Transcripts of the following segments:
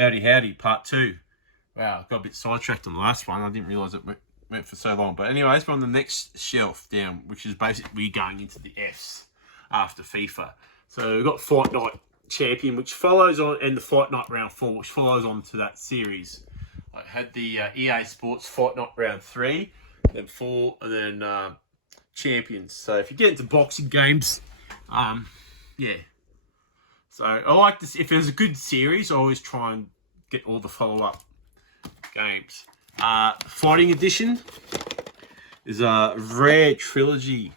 Howdy, part 2. Wow, got a bit sidetracked on the last one. I didn't realise it went for so long. But anyways, we're on the next shelf down, which is basically going into the Fs after FIFA. So we've got Fight Night Champion, which follows on, and the Fight Night Round 4, which follows on to that series. I had the EA Sports Fight Night Round 3, then 4, and then Champions. So if you get into boxing games, yeah. So I like this. If there's a good series, I always try and get all the follow-up games. Fighting Edition is a rare trilogy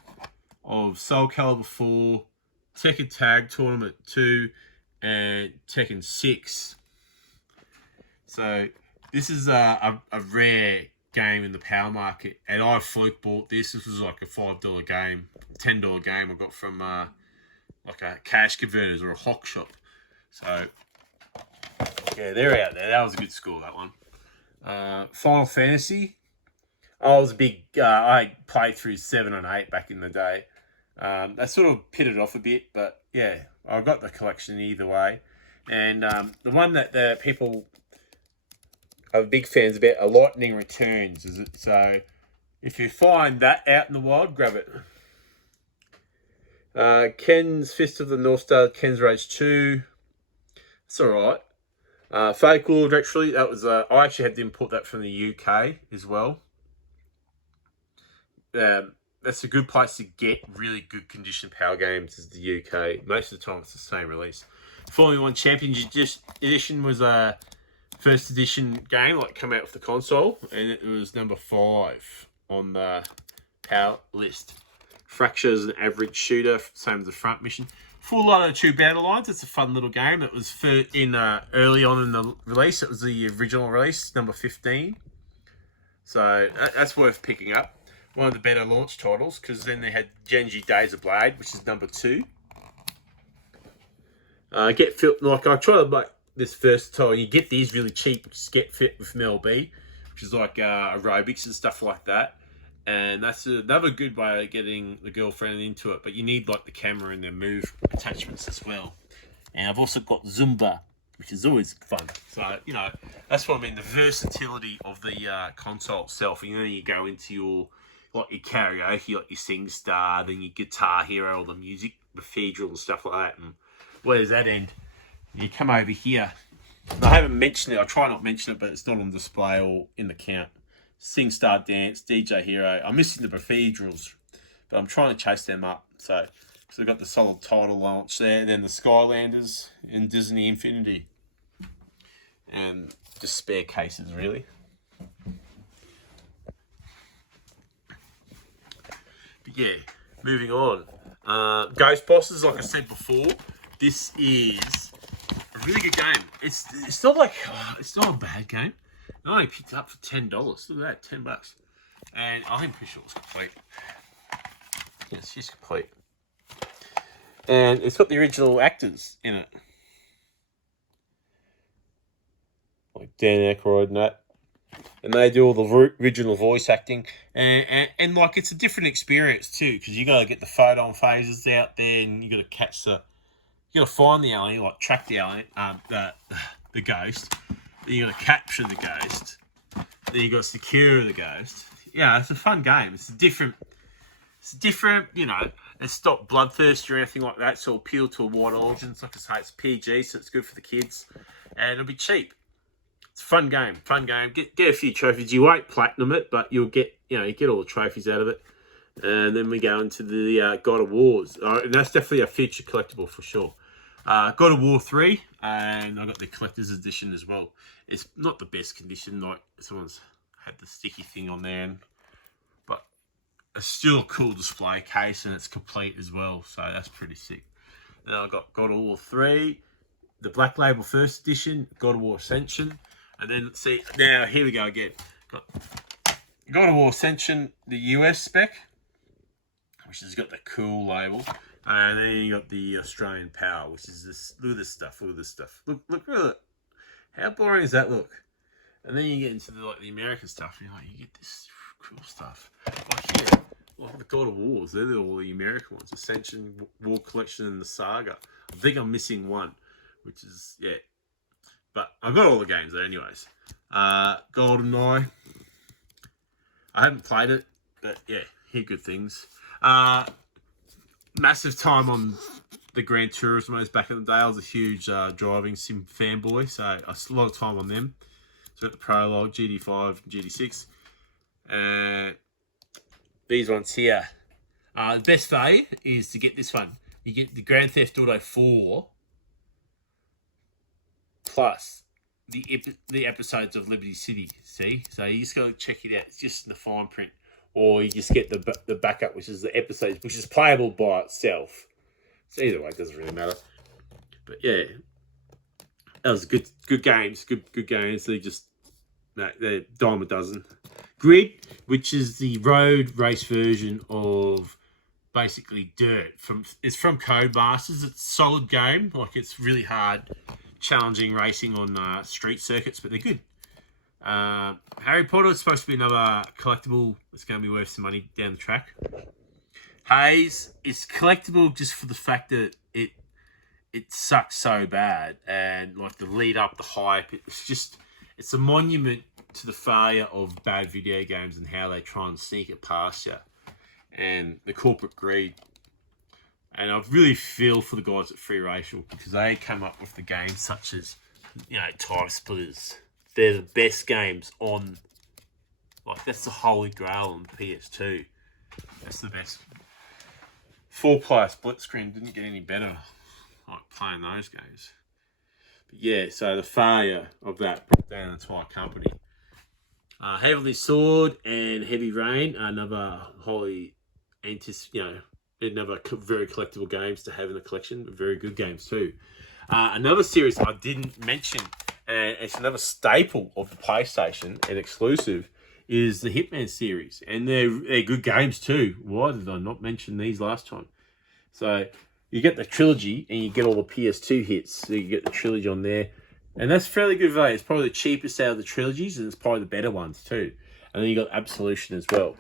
of Soul Calibur 4, Tekken Tag Tournament 2, and Tekken 6. So this is a rare game in the power market, and I fluke bought this. This was like a $5 game, $10 game I got from like a cash converters or a hock shop. So yeah, they're out there. That was a good score, that one. Final Fantasy. I was a big, I played through 7 and 8 back in the day. They sort of pitted off a bit, but yeah, I got the collection either way. And the one that the people are big fans about are Lightning Returns. Is it? So if you find that out in the wild, grab it. Ken's Fist of the North Star, Ken's Rage 2. It's alright. Fake War Directory, that was, I actually had to import that from the UK as well. That's a good place to get really good condition power games, is the UK. Most of the time it's the same release. Formula 1 Championship Edition was a first edition game, like come out with the console, and it was number 5 on the power list. Fracture is an average shooter, same as the front mission. Full Lotto 2 Battle Lines, it's a fun little game. It was early on in the release. It was the original release, number 15. So that's worth picking up. One of the better launch titles, because then they had Genji Days of Blade, which is number 2. Get Fit, like I try to make this versatile. You get these really cheap, which is Get Fit with Mel B, which is like aerobics and stuff like that. And that's another good way of getting the girlfriend into it. But you need like the camera and the move attachments as well. And I've also got Zumba, which is always fun. So, you know, that's what I mean, the versatility of the console itself. You know, you go into your, like your karaoke, like your SingStar, then your Guitar Hero, all the music, cathedral and stuff like that. And where does that end? You come over here. I haven't mentioned it. I try not to mention it, but it's not on display or in the count. SingStar Dance, DJ Hero. I'm missing the cathedrals, but I'm trying to chase them up. So we've got the solid title launch there, then the Skylanders and Disney Infinity. And just spare cases, really. But yeah, moving on. Ghost Bosses, like I said before, this is a really good game. It's not like, it's not a bad game. I only picked it up for $10. Look at that, $10. And I'm pretty sure it's complete. Yes, it's complete. And it's got the original actors in it. Like Dan Aykroyd and that. And they do all the original voice acting. And like, it's a different experience too, because you got to get the photon phases out there, and you got to catch the... You got to find the alien, like track the alien, the ghost. Then you got to capture the ghost. Then you got to secure the ghost. Yeah, it's a fun game. It's different, you know. It's not bloodthirsty or anything like that. So appeal to a wide audience. Like I say, it's PG, so it's good for the kids. And it'll be cheap. It's a fun game. Get a few trophies. You won't platinum it, but you'll get, you know, you get all the trophies out of it. And then we go into the God of Wars. And that's definitely a future collectible for sure. God of War 3, and I got the collector's edition as well. It's not the best condition, like someone's had the sticky thing on there, but it's still a cool display case, and it's complete as well, so that's pretty sick. Then I got God of War 3, the Black Label First Edition, God of War Ascension, and then see, now here we go again. Got God of War Ascension, the US spec, which has got the cool label. And then you got the Australian Power, which is this. Look at this stuff. Look at it. How boring does that look? And then you get into the American stuff, and you get this cool stuff. Like here, like the God of Wars. They're all the American ones. Ascension, War Collection, and the Saga. I think I'm missing one, which is, yeah. But I've got all the games there anyways. GoldenEye. I haven't played it, but yeah, hear good things. Massive time on the Gran Turismos back in the day. I was a huge driving sim fanboy, so I spent a lot of time on them. So got the Prologue, GT5, GT6. These ones here. The best way is to get this one. You get the Grand Theft Auto 4 plus the episodes of Liberty City. See, so you just got to check it out. It's just in the fine print, or you just get the backup, which is the episodes, which is playable by itself. So either way, it doesn't really matter. But yeah, that was good games. Good games. They're dime a dozen. Grid, which is the road race version of basically Dirt. It's from Codemasters. It's a solid game. Like, it's really hard, challenging racing on street circuits, but they're good. Harry Potter is supposed to be another collectible that's going to be worth some money down the track. Haze is collectible just for the fact that it sucks so bad, and like the lead up, the hype, it's a monument to the failure of bad video games and how they try and sneak it past you, and the corporate greed. And I really feel for the guys at Free Racial, because they come up with the games such as, Time Splitters. They're the best games on, like, that's the holy grail on PS2. That's the best. 4-player split screen didn't get any better, like, playing those games. But yeah, so the failure of that brought down the entire company. Heavenly Sword and Heavy Rain are another another very collectible games to have in the collection, but very good games too. Another series I didn't mention, and it's another staple of the PlayStation and exclusive, is the Hitman series, and they're good games too. Why did I not mention these last time? So you get the trilogy, and you get all the PS2 hits. So you get the trilogy on there, and that's fairly good value. It's probably the cheapest out of the trilogies, and it's probably the better ones too. And then you got Absolution as well.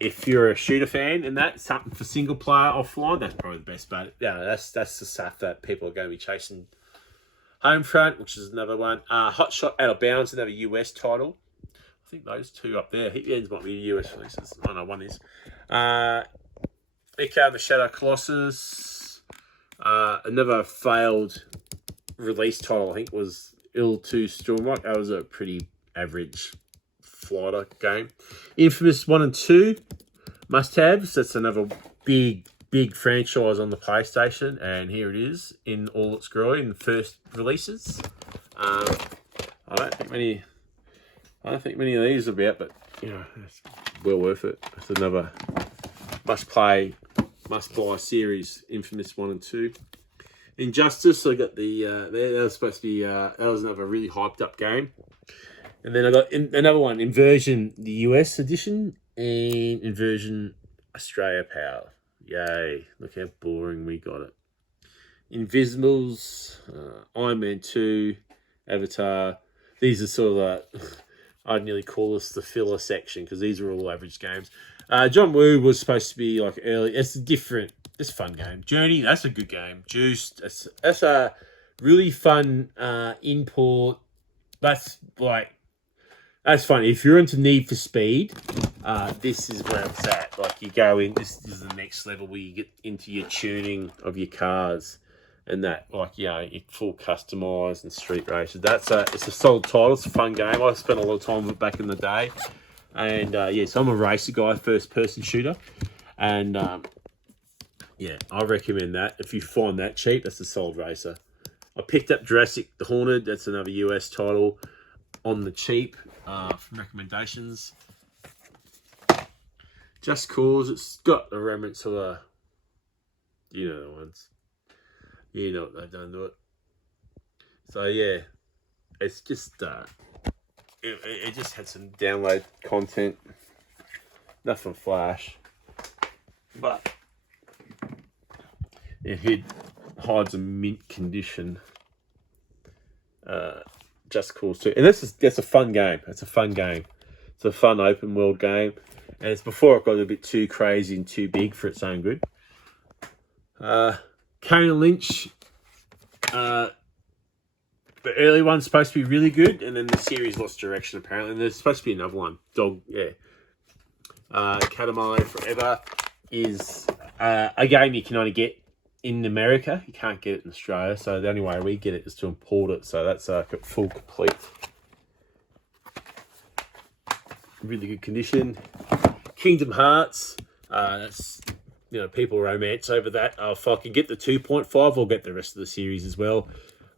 If you're a shooter fan and that's something for single player offline, that's probably the best. But yeah, that's the stuff that people are going to be chasing. Homefront, which is another one. Hot Shot Out of Bounds, another US title. I think those two up there. Hitman's might be US releases. I know one is. Echo and the Shadow Colossus. Another failed release title, I think, was IL-2 Stormlight. That was a pretty average fighter game. Infamous 1 and 2 must-haves. That's another big franchise on the PlayStation, and here it is in all its glory in the first releases. I don't think many of these will be out, but it's well worth it. It's another must-buy series. Infamous 1 and 2. Injustice, I got the that was supposed to be that was another really hyped up game. And then I got another one, Inversion, the US edition, and Inversion Australia Power. Yay, look how boring we got it. Invisibles, Iron Man 2, Avatar. These are sort of I'd nearly call this the filler section, because these are all average games. John Woo was supposed to be like early. It's a fun game. Journey, that's a good game. Juiced, that's a really fun import. That's fun. If you're into Need for Speed, this is where it's at. Like, you go in, this is the next level where you get into your tuning of your cars and that, you full customized and street races. It's a solid title. It's a fun game. I spent a lot of time with it back in the day. And so I'm a racer guy, first person shooter. And I recommend that. If you find that cheap, that's a solid racer. I picked up Jurassic the Haunted. That's another US title on the cheap from recommendations. Just Cause, it's got the remnants of the ones. You know what they've done to it. So yeah, it's just it just had some download content. Nothing flash, but it hides a mint condition. Just Cause 2, and that's a fun game. It's a fun game. It's a fun open world game, and it's before it got a bit too crazy and too big for its own good. Kane and Lynch, that The early one's supposed to be really good, and then the series lost direction apparently. And there's supposed to be another one. Katamari Forever is a game you can only get in America. You can't get it in Australia, so the only way we get it is to import it. So that's full complete. Really good condition. Kingdom Hearts. That's, people romance over that. If I can get the 2.5, I'll get the rest of the series as well.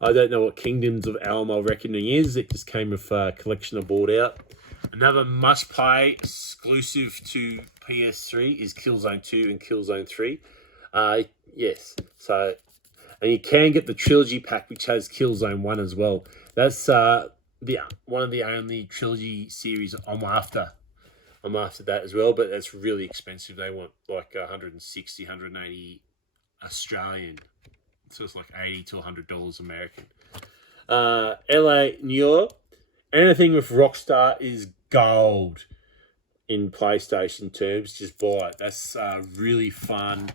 I don't know what Kingdoms of Alamo Reckoning is. It just came with a collection I bought out. Another must-play exclusive to PS3 is Killzone 2 and Killzone 3. Yes. So, and you can get the trilogy pack, which has Killzone 1 as well. That's one of the only trilogy series I'm after. I'm after that as well, but that's really expensive. They want like 160, 180 Australian. So it's like $80 to $100 American. LA, New York. Anything with Rockstar is gold in PlayStation terms. Just buy it. That's really fun,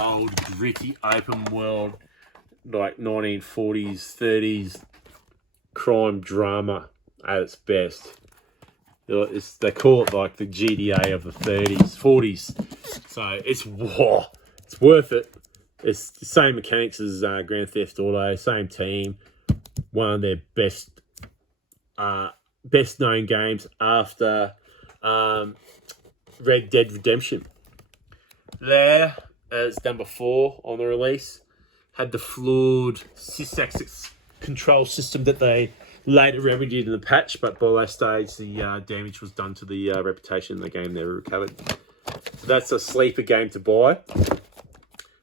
old, gritty, open world, like 1940s, 30s crime drama at its best. They call it like the GTA of the 30s, 40s. So it's worth it. It's the same mechanics as Grand Theft Auto, same team. One of their best known games after Red Dead Redemption. There, as number 4 on the release, had the flawed sys-axis control system that they later remedied in the patch, but by that stage the damage was done to the reputation and the game never recovered. So that's a sleeper game to buy.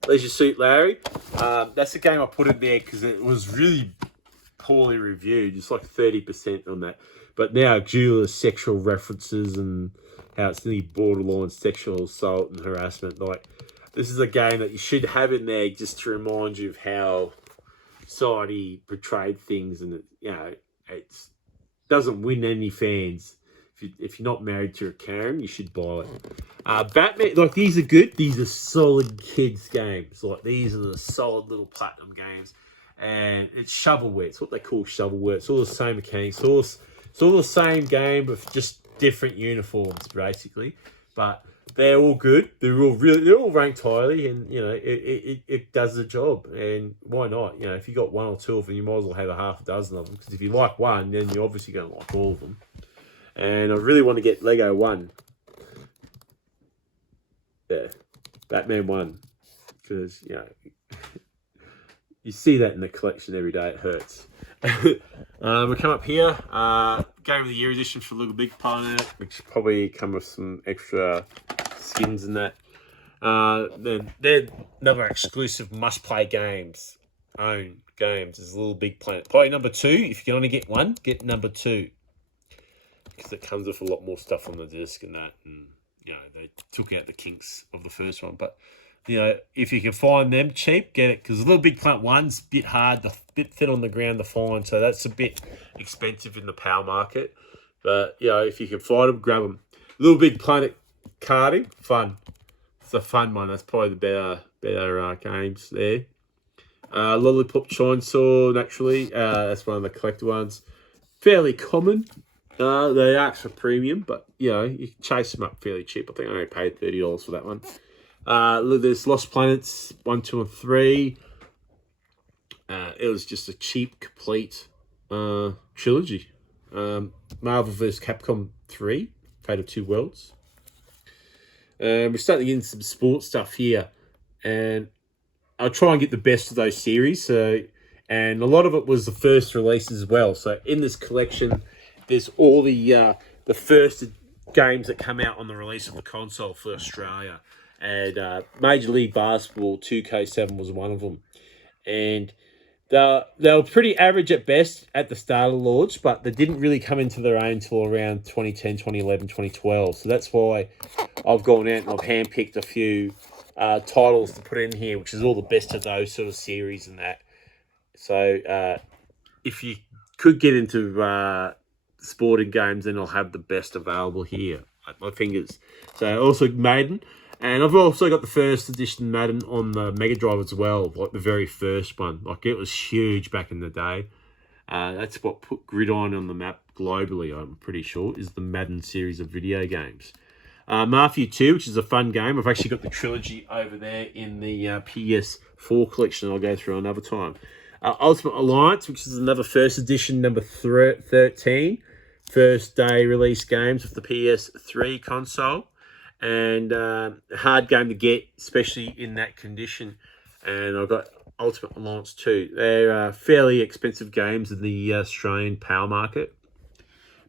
Leisure Suit Larry. That's a game I put in there because it was really poorly reviewed. It's like 30% on that. But now, due to the sexual references and how it's nearly borderline sexual assault and harassment, like, this is a game that you should have in there just to remind you of how society portrayed things, and it doesn't win any fans. If you're not married to a Karen, you should buy it. Batman, like, these are good. These are solid kids games. Like, these are the solid little platinum games. And it's shovelware. It's what they call shovelware. It's all the same mechanics. It's all the same game with just different uniforms, basically. But they're all good. They're all ranked highly, and it does the job. And why not? If you got one or two of them, you might as well have a half a dozen of them. Because if you like one, then you're obviously going to like all of them. And I really want to get Lego 1. Yeah, Batman 1. Because, you see that in the collection every day. It hurts. We come up here. Game of the Year edition for Little Big Planet, which probably come with some extra skins and that. Then they're another exclusive must-play games. Own games is Little Big Planet. Probably number 2. If you can only get one, get number 2. Because it comes with a lot more stuff on the disc and that. And, they took out the kinks of the first one. But, if you can find them cheap, get it. Because Little Big Planet 1's a bit hard, a bit thin on the ground to find. So that's a bit expensive in the PAL market. But, if you can find them, grab them. Little Big Planet karting, fun. It's a fun one. That's probably the better games there. Lollipop Chainsaw, naturally. That's one of the collector ones. Fairly common. They ask for premium, but, you can chase them up fairly cheap. I think I only paid $30 for that one. There's Lost Planets 1, 2, and 3. It was just a cheap, complete trilogy. Marvel vs. Capcom 3, Fate of Two Worlds. We're starting to get into some sports stuff here. And I'll try and get the best of those series. And a lot of it was the first release as well. So in this collection, there's all the first games that come out on the release of the console for Australia. And Major League Basketball 2K7 was one of them. And they were pretty average at best at the start of launch, but they didn't really come into their own until around 2010, 2011, 2012. So that's why I've gone out and I've handpicked a few titles to put in here, which is all the best of those sort of series and that. So if you could get into sporting games, then I'll have the best available here at my fingers. So also Madden. And I've also got the first edition Madden on the Mega Drive as well, like the very first one. Like, it was huge back in the day. That's what put Gridiron on the map globally, I'm pretty sure, is the Madden series of video games. Mafia 2, which is a fun game. I've actually got the trilogy over there in the PS4 collection I'll go through another time. Ultimate Alliance, which is another first edition, number 13. First day release games of the PS3 console. And a hard game to get, especially in that condition. And I've got Ultimate Alliance 2. They're fairly expensive games in the Australian power market.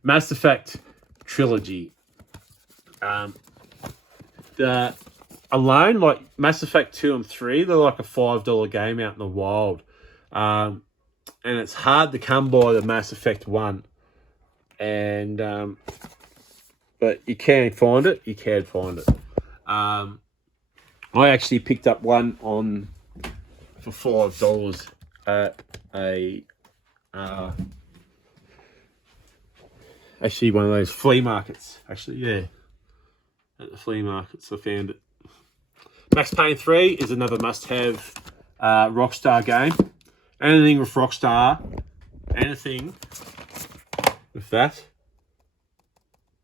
Mass Effect Trilogy. Alone, like Mass Effect 2 and 3, they're like a $5 game out in the wild. And it's hard to come by the Mass Effect 1. And but you can find it. You can find it. I actually picked up one for $5 at a actually one of those flea markets. Actually, yeah, at the flea markets I found it. Max Payne 3 is another must-have Rockstar game. Anything with Rockstar, anything with that,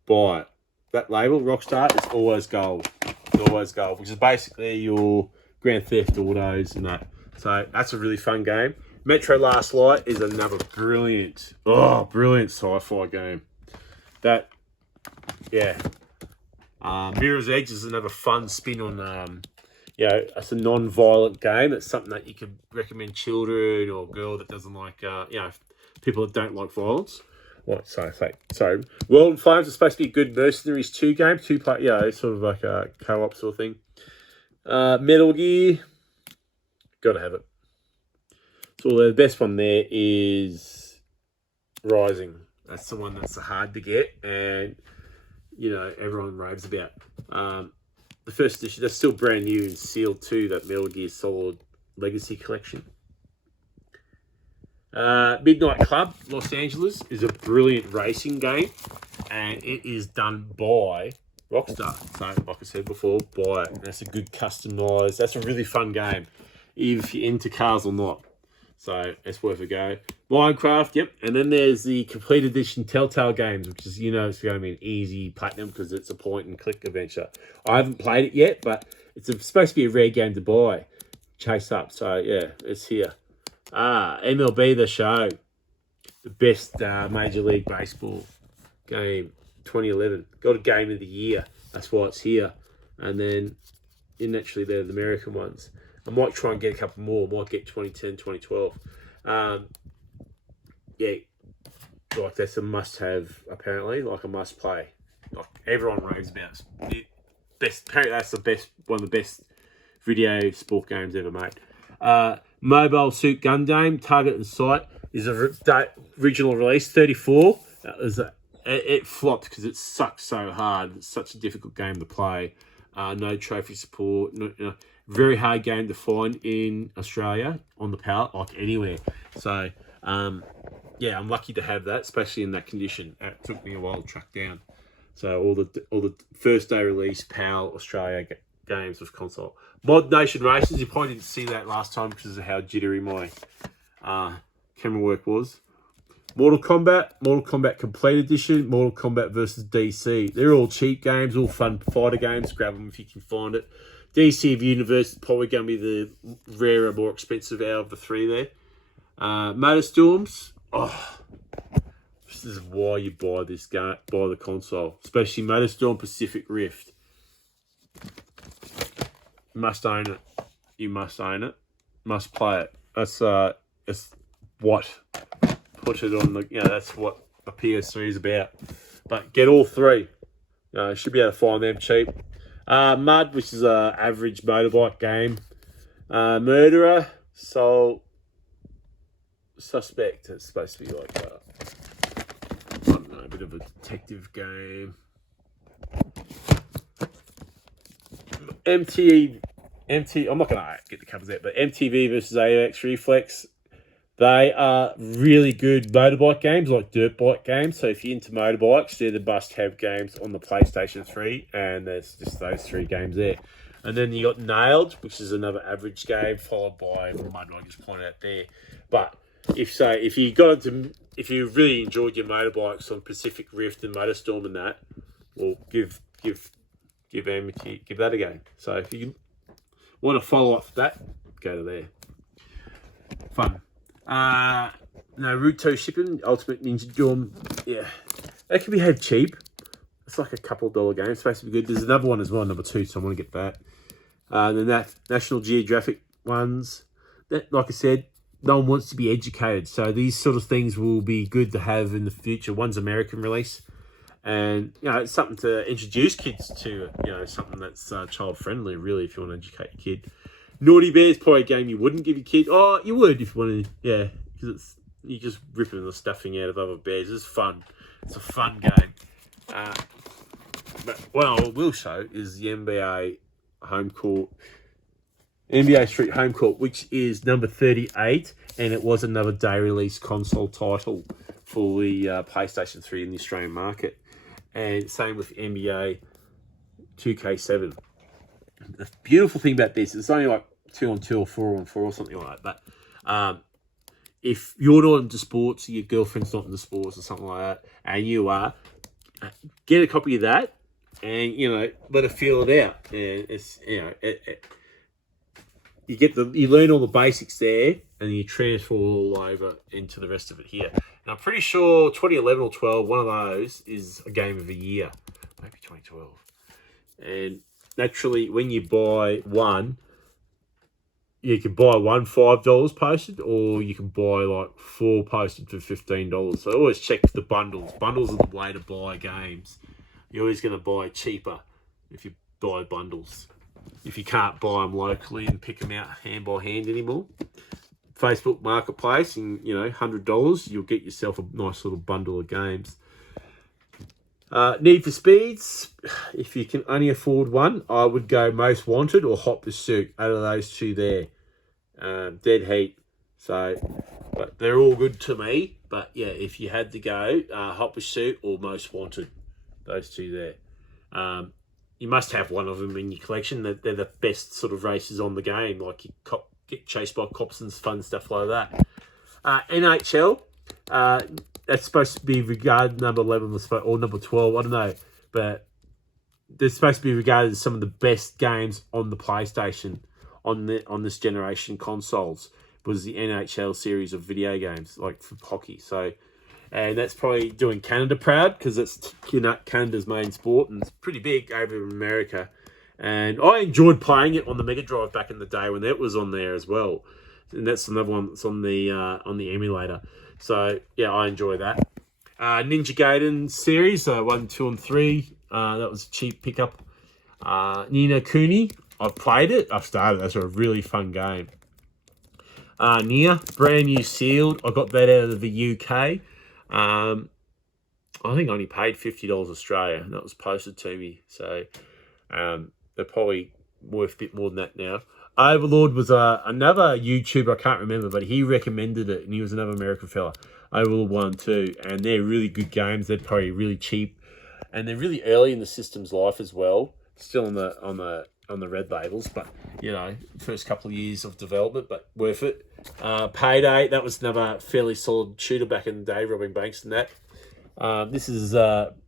buy it. That label, Rockstar, is always gold. It's always gold, which is basically your Grand Theft Autos and that. So that's a really fun game. Metro Last Light is another brilliant sci-fi game. That, yeah. Mirror's Edge is another fun spin on, it's a non-violent game. It's something that you could recommend children or a girl that doesn't like, people that don't like violence. Sorry. World in Flames is supposed to be a good Mercenaries 2 game. Two-player, sort of like a co-op sort of thing. Metal Gear, gotta have it. So the best one there is Rising. That's the one that's hard to get, and everyone raves about. The first edition, that's still brand new and sealed too. That Metal Gear Solid Legacy Collection. Midnight Club Los Angeles is a brilliant racing game, and it is done by Rockstar. So, like I said before, buy it. That's a good customised. That's a really fun game, if you're into cars or not. So it's worth a go. Minecraft, yep. And then there's the complete edition Telltale games, which is it's going to be an easy platinum because it's a point-and-click adventure. I haven't played it yet, but it's supposed to be a rare game to buy, chase up. So yeah, it's here. MLB The Show, the best Major League Baseball game, 2011. Got a game of the year. That's why it's here. And then, naturally, they're the American ones. I might try and get a couple more. I might get 2010, 2012. That's a must-have, apparently, like a must-play. Like, everyone raves about it. Apparently, that's one of the best video sport games ever made. Mobile Suit Gundam, Target and Sight, is a original release, 34. It flopped because it sucked so hard. It's such a difficult game to play. No trophy support. Very hard game to find in Australia on the pallet, like anywhere. So, I'm lucky to have that, especially in that condition. It took me a while to track down. So all the first day release PAL Australia games of console. Mod Nation Races, you probably didn't see that last time because of how jittery my camera work was. Mortal Kombat Complete Edition, Mortal Kombat versus DC. They're all cheap games, all fun fighter games. Grab them if you can find it. DC of Universe is probably going to be the rarer, more expensive out of the three there. Motorstorms. This is why you buy this game, buy the console, especially Motorstorm Pacific Rift. Must own it. You must own it. Must play it. That's what put it on the. That's what a PS3 is about. But get all three. You should be able to find them cheap. Mud, which is a average motorbike game. Murderer, Soul, Suspect. It's supposed to be like a bit of a detective game. MT. I'm not gonna get the covers out, but MTV versus AX Reflex. They are really good motorbike games, like dirt bike games. So if you're into motorbikes, they're the must-have games on the PlayStation 3, and there's just those three games there. And then you got Nailed, which is another average game, followed by Mud, I just pointed out there. But if you got into, if you really enjoyed your motorbikes on Pacific Rift and Motorstorm and that, well, give that a go. So if you want to follow up that, go to there. Fun. Route 2 shipping, Ultimate Ninja Storm. Yeah, that can be had cheap. It's like a couple $1 game. It's supposed to be good. There's another one as well, number 2, so I want to get that. Then that National Geographic ones. That, like I said, no one wants to be educated. So these sort of things will be good to have in the future. One's American release. And, it's something to introduce kids to, something that's child-friendly, really, if you want to educate your kid. Naughty Bear's probably a game you wouldn't give your kid. Oh, you would if you wanted, yeah, because you're just ripping the stuffing out of other bears. It's fun. It's a fun game. But what I will show is the NBA Street Home Court, which is number 38, and it was another day release console title for the PlayStation 3 in the Australian market. And same with NBA 2K7. The beautiful thing about this is it's only like 2-on-2 or 4-on-4 or something like that. But if you're not into sports, your girlfriend's not into sports or something like that, and you are, get a copy of that and let her feel it out. And it's you learn all the basics there, and you transfer all over into the rest of it here. And I'm pretty sure 2011 or 12, one of those is a game of the year, maybe 2012. And naturally, when you buy one, you can buy one $5 posted, or you can buy like 4 posted for $15. So always check the bundles. Bundles are the way to buy games. You're always going to buy cheaper if you buy bundles. If you can't buy them locally and pick them out hand by hand anymore. Facebook Marketplace, and $100, you'll get yourself a nice little bundle of games. Need for Speeds, if you can only afford one, I would go Most Wanted or Hot Pursuit. Out of those two there, Dead Heat. So, but they're all good to me. But yeah, if you had to go, Hot Pursuit or Most Wanted, those two there. You must have one of them in your collection. They're the best sort of races on the game. Like you get chased by cops and fun stuff like that. NHL. That's supposed to be regarded number 11 or number 12. I don't know, but they're supposed to be regarded as some of the best games on the PlayStation on this generation consoles. Was the NHL series of video games like for hockey? So, and that's probably doing Canada proud because it's Canada's main sport and it's pretty big over in America. And I enjoyed playing it on the Mega Drive back in the day when that was on there as well. And that's another one that's on the emulator. So yeah, I enjoy that. Ninja Gaiden series, 1, 2, and 3. That was a cheap pickup. Ni no Kuni, I've played it. I've started. That's a really fun game. Nier, brand new sealed. I got that out of the UK. I think I only paid $50 Australia, and that was posted to me. So they're probably worth a bit more than that now. Overlord was another YouTuber, I can't remember, but he recommended it, and he was another American fella. Overlord 1 and 2, and they're really good games. They're probably really cheap, and they're really early in the system's life as well. Still on the red labels, but first couple of years of development, but worth it. Payday, that was another fairly solid shooter back in the day, robbing banks and that. This is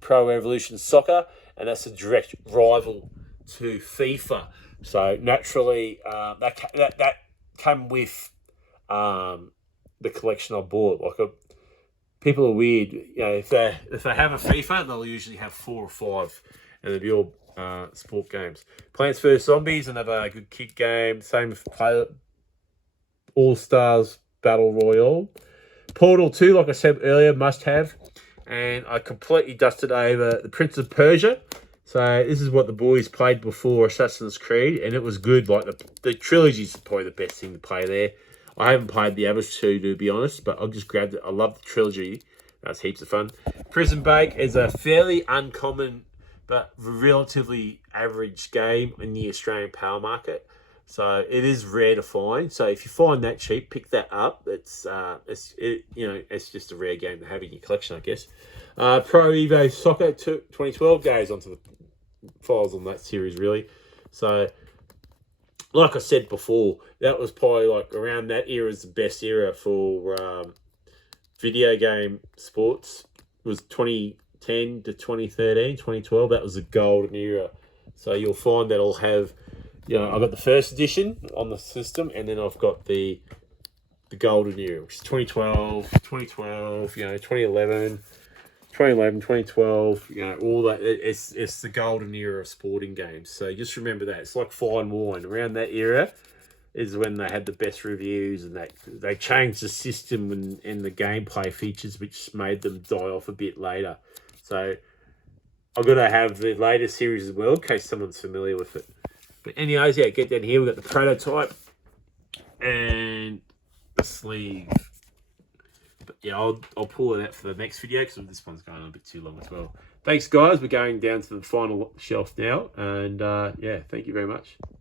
Pro Evolution Soccer, and that's a direct rival to FIFA. So naturally, that came with the collection I bought. People are weird. If they have a FIFA, they'll usually have 4 or 5, and they'll be all sport games. Plants vs Zombies, another good kid game. Same with All Stars Battle Royale. Portal 2, like I said earlier, must have. And I completely dusted over the Prince of Persia. So this is what the boys played before Assassin's Creed, and it was good. Like the trilogy is probably the best thing to play there. I haven't played the other two, to be honest, but I've just grabbed it. I love the trilogy. That's heaps of fun. Prison Break is a fairly uncommon but relatively average game in the Australian power market. So it is rare to find. So if you find that cheap, pick that up. It's just a rare game to have in your collection, I guess. Pro Evo Soccer 2012 goes onto the files on that series, really. So like I said before, that was probably like around that era is the best era for video game sports. It was 2010 to 2013, 2012. That was the golden era. So you'll find that I'll have, I've got the first edition on the system, and then I've got the golden era, which is 2012, 2011, 2012, all that. It's the golden era of sporting games. So just remember that. It's like fine wine. Around that era is when they had the best reviews, and they changed the system and the gameplay features, which made them die off a bit later. So I've got to have the latest series as well, in case someone's familiar with it. But anyways, yeah, get down here. We've got the prototype and the sleeve. But yeah, I'll pull it out for the next video because this one's going on a bit too long as well. Thanks, guys. We're going down to the final shelf now. And yeah, thank you very much.